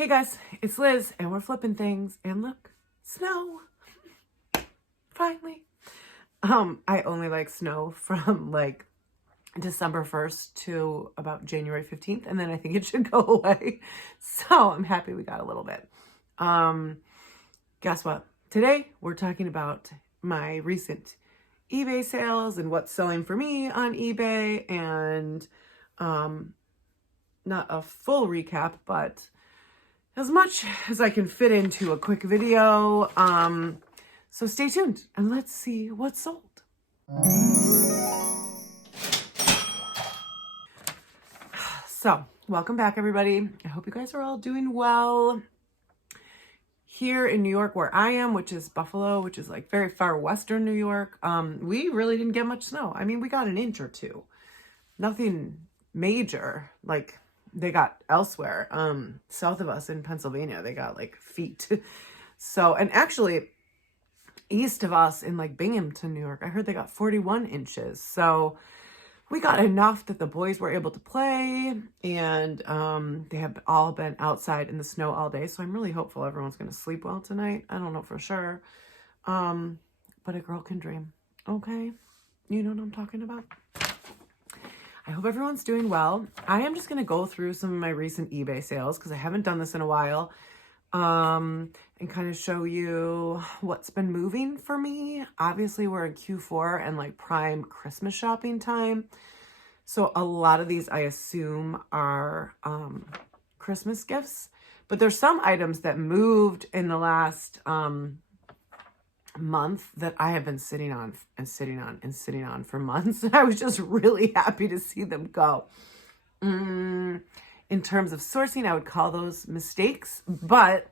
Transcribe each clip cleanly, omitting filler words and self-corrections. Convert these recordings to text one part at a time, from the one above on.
Hey guys, it's Liz and we're flipping things and look, snow. Finally. I only like snow from like December 1st to about January 15th and then I think it should go away. So I'm happy we got a little bit. Guess what? Today we're talking about my recent eBay sales and what's selling for me on eBay and not a full recap, but as much as I can fit into a quick video. So stay tuned and let's see what's sold. So welcome back, everybody. I hope you guys are all doing well. Here in New York, where I am, which is Buffalo, which is like very far western New York, we really didn't get much snow. I mean, we got an inch or two. Nothing major like they got elsewhere. South of us in Pennsylvania, they got like feet. So, and actually east of us in like Binghamton, New York, I heard they got 41 inches. So we got enough that the boys were able to play, and they have all been outside in the snow all day. So I'm really hopeful everyone's going to sleep well tonight. I don't know for sure. But a girl can dream. Okay. You know what I'm talking about? I hope everyone's doing well. I am just going to go through some of my recent eBay sales because I haven't done this in a while, and kind of show you what's been moving for me. Obviously, we're in Q4 and like prime Christmas shopping time. So a lot of these I assume are Christmas gifts, but there's some items that moved in the last month that I have been sitting on for months. I was just really happy to see them go. In terms of sourcing, I would call those mistakes, but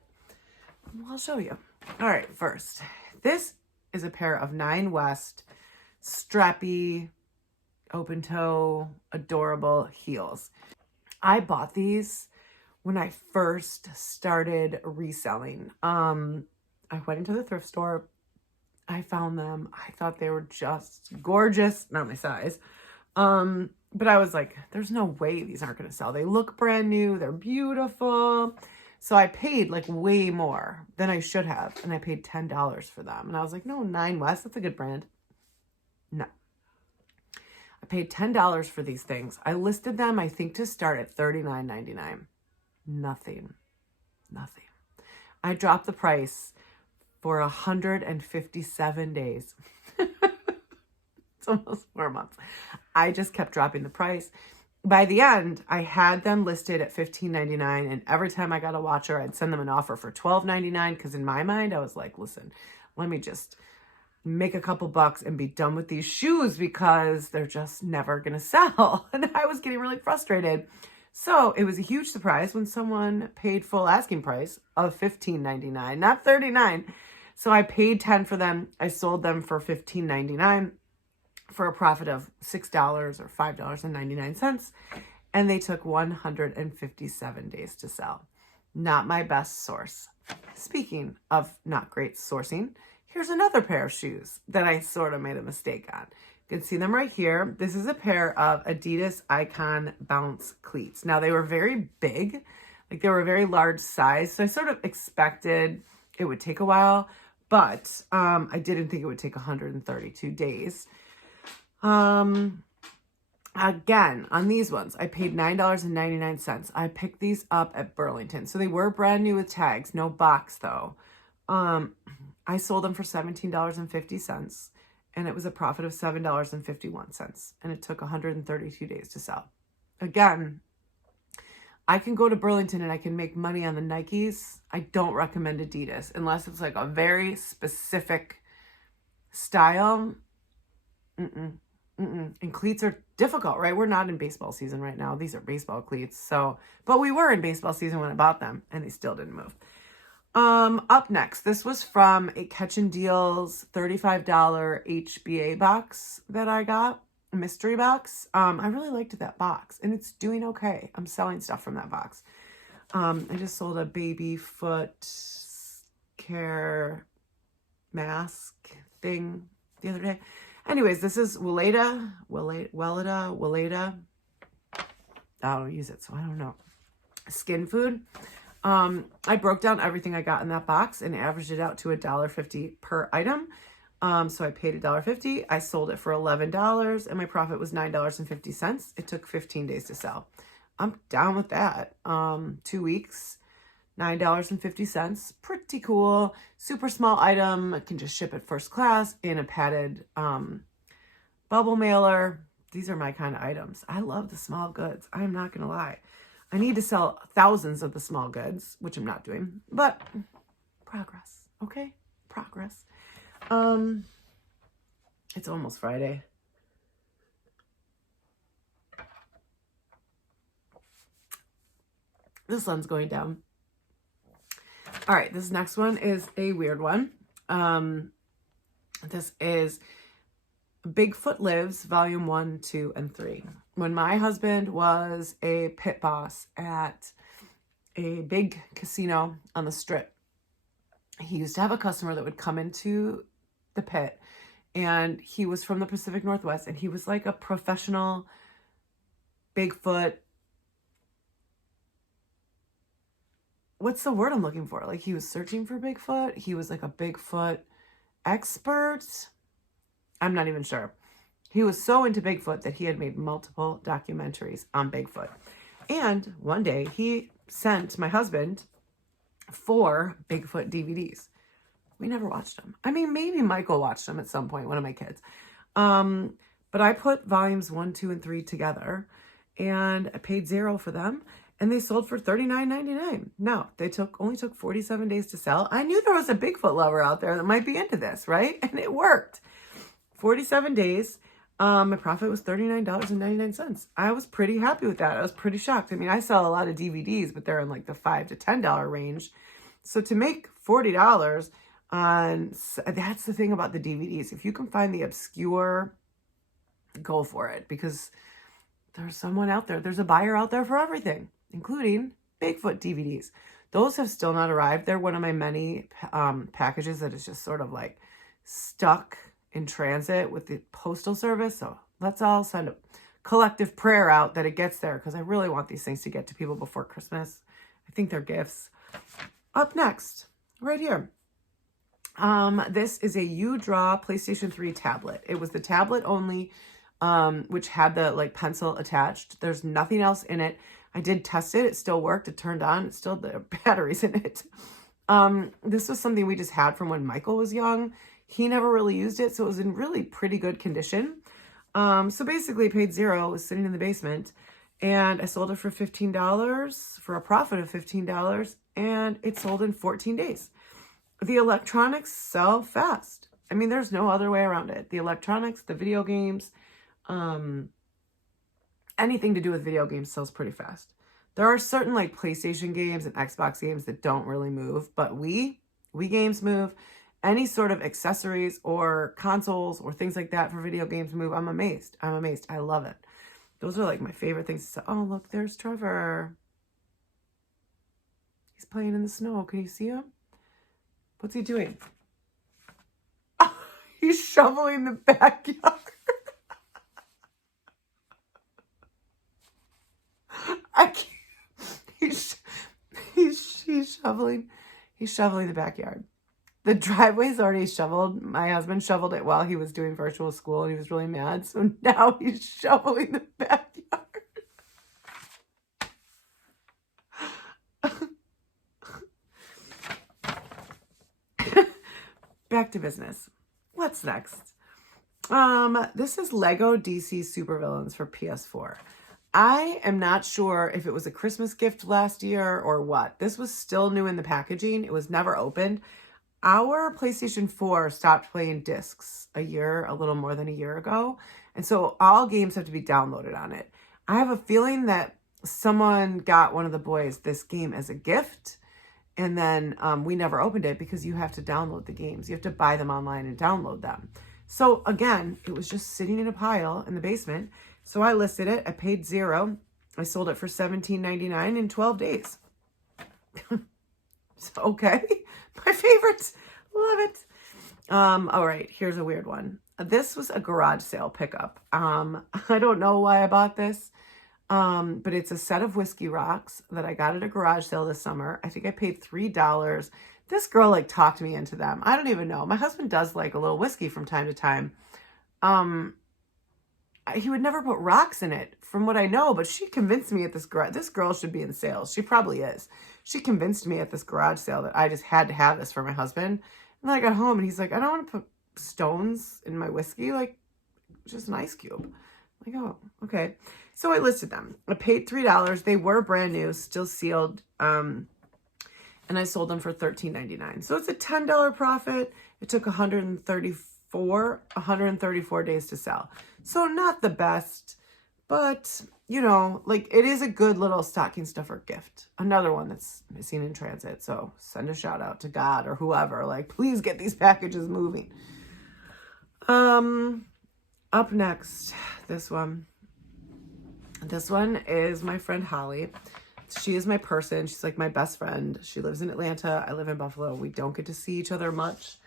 I'll show you. All right, first, this is a pair of 9 West strappy, open toe, adorable heels. I bought these when I first started reselling. I went into the thrift store. I found them. I thought they were just gorgeous. Not my size. But I was like, there's no way these aren't going to sell. They look brand new. They're beautiful. So I paid like way more than I should have. And I paid $10 for them. And I was like, no, 9 West, that's a good brand. No. I paid $10 for these things. I listed them, I think, to start at $39.99. Nothing. I dropped the price for 157 days. It's almost 4 months. I just kept dropping the price. By the end, I had them listed at $15.99, and every time I got a watcher, I'd send them an offer for $12.99, because in my mind, I was like, listen, let me just make a couple bucks and be done with these shoes because they're just never going to sell. And I was getting really frustrated. So it was a huge surprise when someone paid full asking price of $15.99, not $39. So I paid $10 for them. I sold them for $15.99 for a profit of $6 or $5.99. And they took 157 days to sell. Not my best source. Speaking of not great sourcing, here's another pair of shoes that I sort of made a mistake on. You can see them right here. This is a pair of Adidas Icon Bounce Cleats. Now, they were very big, like they were a very large size. So I sort of expected it would take a while, but I didn't think it would take 132 days. Again, on these ones, I paid $9.99. I picked these up at Burlington. So they were brand new with tags, no box though. I sold them for $17.50, and it was a profit of $7.51, and it took 132 days to sell. Again, I can go to Burlington and I can make money on the Nikes. I don't recommend Adidas unless it's like a very specific style. And cleats are difficult, right? We're not in baseball season right now. These are baseball cleats. So, but we were in baseball season when I bought them, and they still didn't move. Up next, this was from a Catch and Deals $35 HBA box that I got, a mystery box. I really liked that box, and it's doing okay. I'm selling stuff from that box. I just sold a baby foot care mask thing the other day. Anyways, this is Weleda. I don't use it, so I don't know. Skin food. I broke down everything I got in that box and averaged it out to $1.50 per item. So I paid $1.50. I sold it for $11 and my profit was $9.50. It took 15 days to sell. I'm down with that. 2 weeks, $9.50. Pretty cool. Super small item. I can just ship it first class in a padded bubble mailer. These are my kind of items. I love the small goods. I'm not going to lie. I need to sell thousands of the small goods, which I'm not doing, but progress. Okay. Progress. It's almost Friday. The sun's going down. All right, this next one is a weird one. This is Bigfoot Lives, Volume 1, 2, and 3. When my husband was a pit boss at a big casino on the Strip, he used to have a customer that would come into the pit, and he was from the Pacific Northwest, and he was like a professional Bigfoot. What's the word I'm looking for? Like, he was searching for Bigfoot. He was like a Bigfoot expert. I'm not even sure. He was so into Bigfoot that he had made multiple documentaries on Bigfoot. And one day he sent my husband 4 Bigfoot DVDs. We never watched them. I mean, maybe Michael watched them at some point, one of my kids. But I put volumes 1, 2, and 3 together and I paid $0 for them. And they sold for $39.99. Now, they only took 47 days to sell. I knew there was a Bigfoot lover out there that might be into this, right? And it worked. 47 days. My profit was $39.99. I was pretty happy with that. I was pretty shocked. I mean, I sell a lot of DVDs, but they're in like the $5 to $10 range. So to make $40 that's the thing about the DVDs. If you can find the obscure, go for it, because there's someone out there. There's a buyer out there for everything, including Bigfoot DVDs. Those have still not arrived. They're one of my many packages that is just sort of like stuck in transit with the postal service. So let's all send a collective prayer out that it gets there, because I really want these things to get to people before Christmas. I think they're gifts. Up next, right here. This is a UDraw PlayStation 3 tablet. It was the tablet only, which had the like pencil attached. There's nothing else in it. I did test it. It still worked. It turned on. It's still the batteries in it. This was something we just had from when Michael was young. He never really used it, so it was in really pretty good condition. So basically I paid $0. It was sitting in the basement, and I sold it for $15 for a profit of $15, and it sold in 14 days. The electronics sell fast. I mean, there's no other way around it. The electronics, the video games, anything to do with video games sells pretty fast. There are certain like PlayStation games and Xbox games that don't really move, but Wii games move. Any sort of accessories or consoles or things like that for video games move. I'm amazed. I love it. Those are like my favorite things to say. Oh, look, there's Trevor. He's playing in the snow. Can you see him? What's he doing? Oh, he's shoveling the backyard. I can't. He's shoveling the backyard. The driveway's already shoveled. My husband shoveled it while he was doing virtual school, and he was really mad. So now he's shoveling the backyard. Back to business. What's next? This is Lego DC Supervillains for PS4. I am not sure if it was a Christmas gift last year or what. This was still new in the packaging. It was never opened. Our PlayStation 4 stopped playing discs a little more than a year ago. And so all games have to be downloaded on it. I have a feeling that someone got one of the boys this game as a gift. And then we never opened it because you have to download the games. You have to buy them online and download them. So again, it was just sitting in a pile in the basement. So I listed it. I paid $0. I sold it for $17.99 in 12 days. So, okay. My favorites. Love it. All right. Here's a weird one. This was a garage sale pickup. I don't know why I bought this. But it's a set of whiskey rocks that I got at a garage sale this summer. I think I paid $3. This girl like talked me into them. I don't even know. My husband does like a little whiskey from time to time. He would never put rocks in it from what I know, but she convinced me at this girl should be in sales. She probably is. She convinced me at this garage sale that I just had to have this for my husband. And then I got home and he's like, I don't want to put stones in my whiskey, like just an ice cube. I'm like, oh, okay. So I listed them. I paid $3. They were brand new, still sealed. And I sold them for $13.99. So it's a $10 profit. It took 134 days to sell. So not the best, but you know, like it is a good little stocking stuffer gift. Another one that's missing in transit. So send a shout out to God or whoever, like please get these packages moving. Up next, this one is my friend Holly. She is my person. She's like my best friend. She lives in Atlanta. I live in Buffalo. We don't get to see each other much.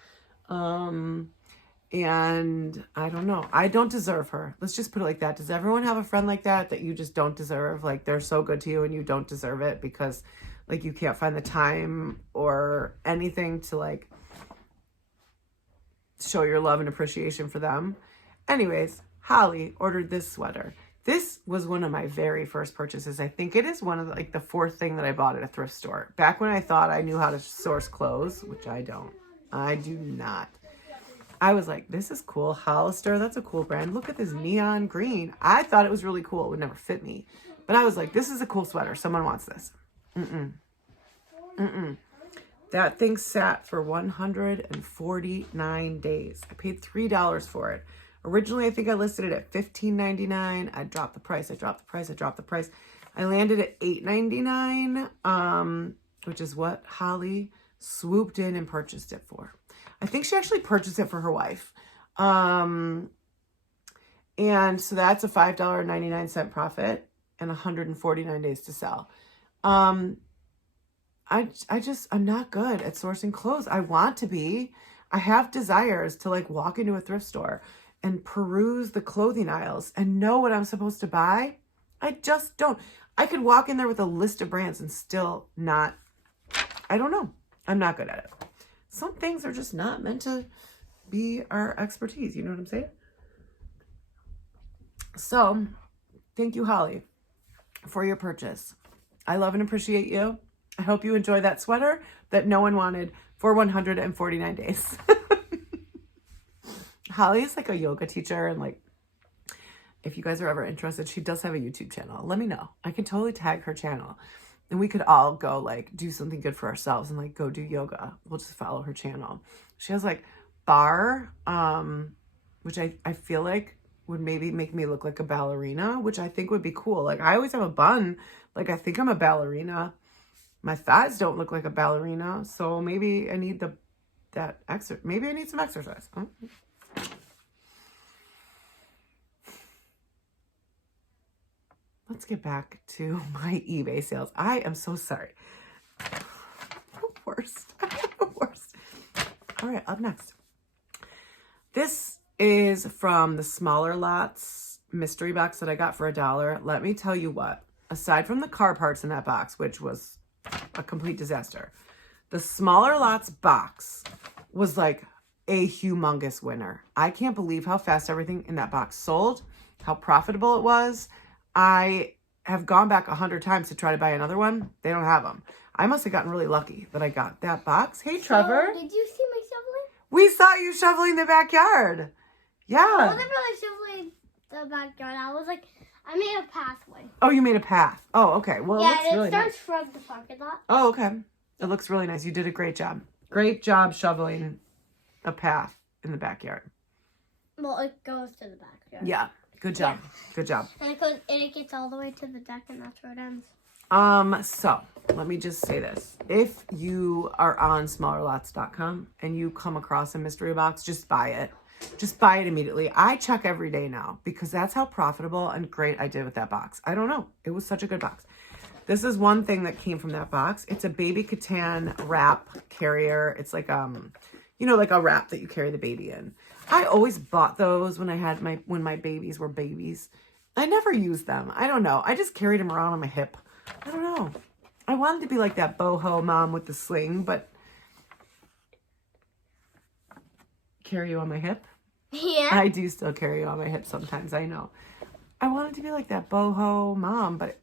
And I don't know. I don't deserve her. Let's just put it like that. Does everyone have a friend like that you just don't deserve? Like they're so good to you and you don't deserve it because like you can't find the time or anything to like show your love and appreciation for them. Anyways, Holly ordered this sweater. This was one of my very first purchases. I think it is one of the fourth thing that I bought at a thrift store. Back when I thought I knew how to source clothes, which I don't. I do not. I was like, this is cool. Hollister, that's a cool brand. Look at this neon green. I thought it was really cool. It would never fit me. But I was like, this is a cool sweater. Someone wants this. That thing sat for 149 days. I paid $3 for it. Originally, I think I listed it at $15.99. I dropped the price. I landed at $8.99, which is what Holly swooped in and purchased it for. I think she actually purchased it for her wife. And so that's a $5.99 profit and 149 days to sell. I'm not good at sourcing clothes. I want to be. I have desires to like walk into a thrift store and peruse the clothing aisles and know what I'm supposed to buy. I just don't. I could walk in there with a list of brands and still not, I don't know. I'm not good at it. Some things are just not meant to be our expertise. You know what I'm saying? So thank you, Holly, for your purchase. I love and appreciate you. I hope you enjoy that sweater that no one wanted for 149 days. Holly is like a yoga teacher, and like, if you guys are ever interested, she does have a YouTube channel. Let me know. I can totally tag her channel, and we could all go like do something good for ourselves and like go do yoga. We'll just follow her channel. She has like bar, which I feel like would maybe make me look like a ballerina, which I think would be cool. Like I always have a bun. Like I think I'm a ballerina. My thighs don't look like a ballerina, so maybe I need maybe I need some exercise. Huh? Let's get back to my eBay sales. I am so sorry. The worst. The worst. All right, up next. This is from the smaller lots mystery box that I got for $1. Let me tell you what, aside from the car parts in that box, which was a complete disaster, the smaller lots box was like a humongous winner. I can't believe how fast everything in that box sold, how profitable it was. I have gone back 100 times to try to buy another one. They don't have them. I must have gotten really lucky that I got that box. Hey, Trevor. So, did you see me shoveling? We saw you shoveling the backyard. Yeah. I wasn't really shoveling the backyard. I made a pathway. Oh, you made a path. Oh, okay. Well, yeah, it looks really starts nice. from the parking lot. Oh, okay. It looks really nice. You did a great job. Great job shoveling a path in the backyard. Well, it goes to the backyard. Yeah. Good job. Yeah. Good job. And it gets all the way to the deck, and that's where it ends. So let me just say this. If you are on smallerlots.com and you come across a mystery box, just buy it. Just buy it immediately. I check every day now because that's how profitable and great I did with that box. I don't know. It was such a good box. This is one thing that came from that box. It's a baby Katan wrap carrier. It's like, like a wrap that you carry the baby in. I always bought those when my babies were babies. I never used them. I don't know. I just carried them around on my hip. I don't know. I wanted to be like that boho mom with the sling, but carry you on my hip? Yeah. I do still carry you on my hip sometimes, I know. I wanted to be like that boho mom, but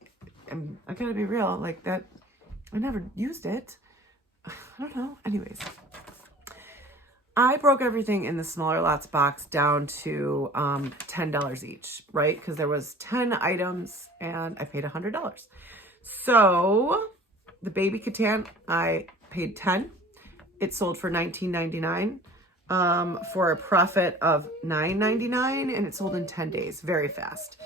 I gotta be real, like that, I never used it. I don't know. Anyways. I broke everything in the smaller lots box down to $10 each, right? Because there was 10 items and I paid $100. So the baby Katan, I paid 10. It sold for $19.99 for a profit of $9.99, and it sold in 10 days, very fast.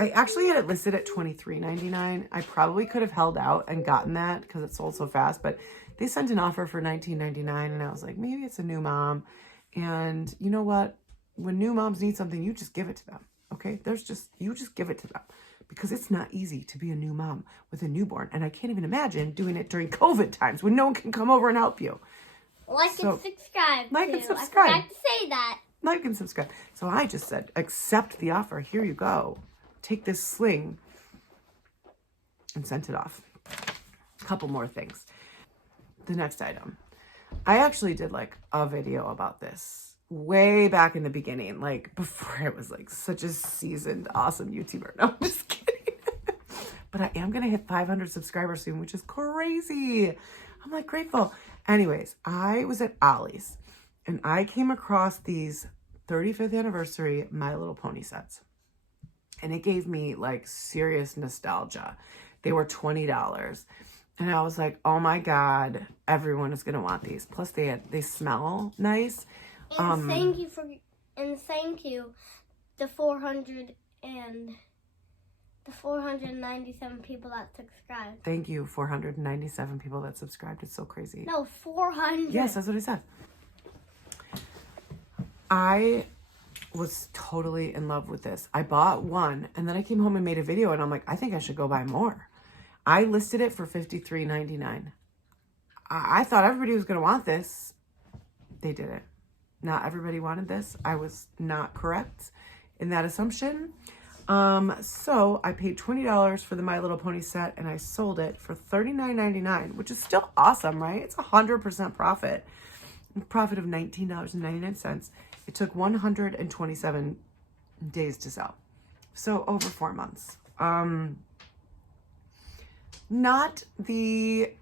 I actually had it listed at $23.99. I probably could have held out and gotten that because it sold so fast, but they sent an offer for $19.99, and I was like, maybe it's a new mom. And you know what? When new moms need something, you just give it to them. Okay? You just give it to them because it's not easy to be a new mom with a newborn. And I can't even imagine doing it during COVID times when no one can come over and help you. Like and subscribe. Like and subscribe. I forgot to say that. Like and subscribe. So I just said, accept the offer. Here you go. Take this sling and sent it off. A couple more things. The next item. I actually did like a video about this way back in the beginning, like before I was like such a seasoned, awesome YouTuber. No, I'm just kidding. But I am going to hit 500 subscribers soon, which is crazy. I'm like grateful. Anyways, I was at Ollie's and I came across these 35th anniversary My Little Pony sets. And it gave me like serious nostalgia. They were $20. And I was like, oh my God, everyone is going to want these. Plus they smell nice. And thank you the 497 people that subscribed. Thank you, 497 people that subscribed. It's so crazy. No, 400. Yes, that's what I said. I was totally in love with this. I bought one and then I came home and made a video and I'm like, I think I should go buy more. I listed it for $53.99. I thought everybody was going to want this. They didn't. Not everybody wanted this. I was not correct in that assumption. So I paid $20 for the My Little Pony set and I sold it for $39.99, which is still awesome, right? It's 100% profit. A profit of $19.99. It took 127 days to sell. So over 4 months. Not the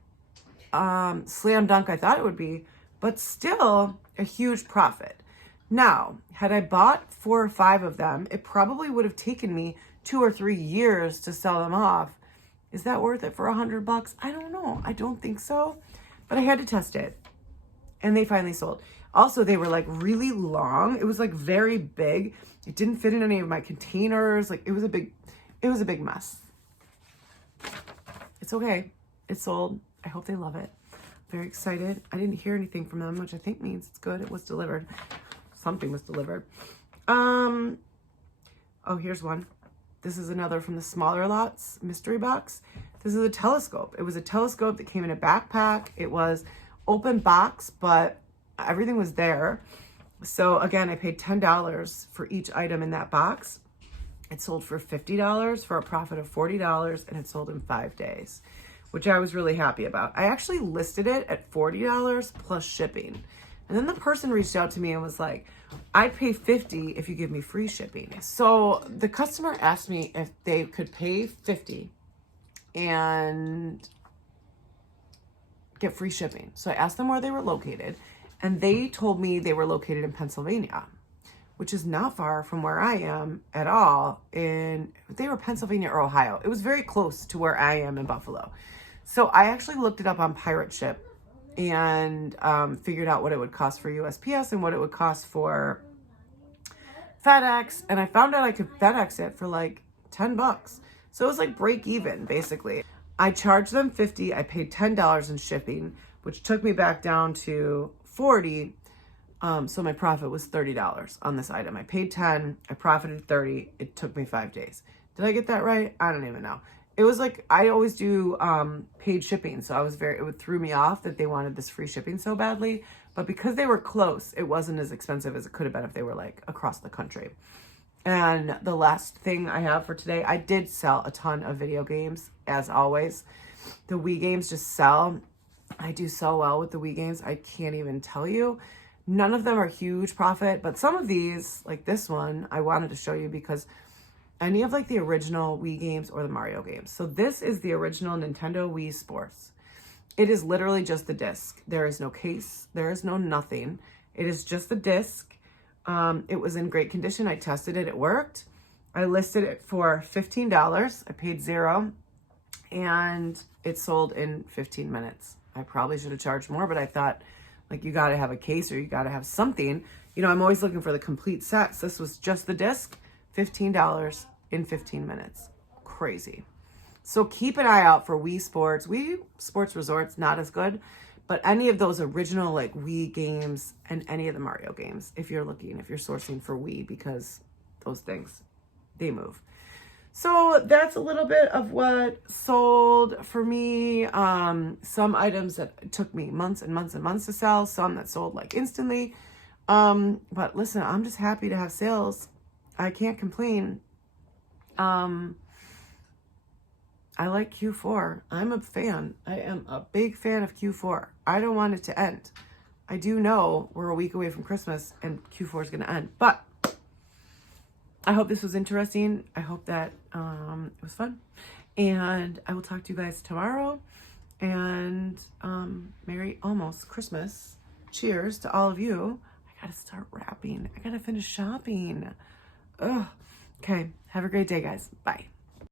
slam dunk I thought it would be, but still a huge profit. Now, had I bought 4 or 5 of them, it probably would have taken me 2 or 3 years to sell them off. Is that worth it for $100? I don't know. I don't think so, but I had to test it and they finally sold. Also, they were like really long. It was like very big. It didn't fit in any of my containers. Like it was a big mess. It's okay. It sold. I hope they love it. Very excited. I didn't hear anything from them, which I think means it's good. It was delivered. Something was delivered. Oh, here's one. This is another from the smaller lots mystery box. This is a telescope. It was a telescope that came in a backpack. It was open box, but everything was there. So again, I paid $10 for each item in that box. It sold for $50 for a profit of $40, and it sold in 5 days, which I was really happy about. I actually listed it at $40 plus shipping. And then the person reached out to me and was like, I'd pay $50 if you give me free shipping. So the customer asked me if they could pay $50 and get free shipping. So I asked them where they were located, and they told me they were located in Pennsylvania, which is not far from where I am at all. They were Pennsylvania or Ohio. It was very close to where I am in Buffalo. So I actually looked it up on Pirate Ship and figured out what it would cost for USPS and what it would cost for FedEx. And I found out I could FedEx it for like $10. So it was like break even, basically. I charged them $50. I paid $10 in shipping, which took me back down to $40. So my profit was $30 on this item. I paid $10, I profited $30. It took me 5 days. Did I get that right? I don't even know. It was like, I always do paid shipping. So it threw me off that they wanted this free shipping so badly. But because they were close, it wasn't as expensive as it could have been if they were like across the country. And the last thing I have for today, I did sell a ton of video games, as always. The Wii games just sell. I do so well with the Wii games, I can't even tell you. None of them are huge profit, but some of these, like this one, I wanted to show you because any of like the original Wii games or the Mario games. So this is the original Nintendo Wii Sports. It is literally just the disc. There is no case. There is no nothing. It is just the disc. It was in great condition. I tested it. It worked. I listed it for $15. I paid $0 and it sold in 15 minutes. I probably should have charged more, but I thought, like, you got to have a case or you got to have something. You know, I'm always looking for the complete sets. This was just the disc, $15 in 15 minutes. Crazy. So keep an eye out for Wii Sports. Wii Sports Resort's not as good, but any of those original like Wii games and any of the Mario games, if you're sourcing for Wii, because those things, they move. So that's a little bit of what sold for me. Some items that took me months and months and months to sell, some that sold like instantly. But listen, I'm just happy to have sales. I can't complain. I like Q4. I'm a fan. I am a big fan of Q4. I don't want it to end. I do know we're a week away from Christmas and Q4 is going to end, but I hope this was interesting. I hope that it was fun, and I will talk to you guys tomorrow, and Merry almost Christmas. Cheers to all of you. I gotta start wrapping. I gotta finish shopping. Ugh. Okay, have a great day, guys. Bye.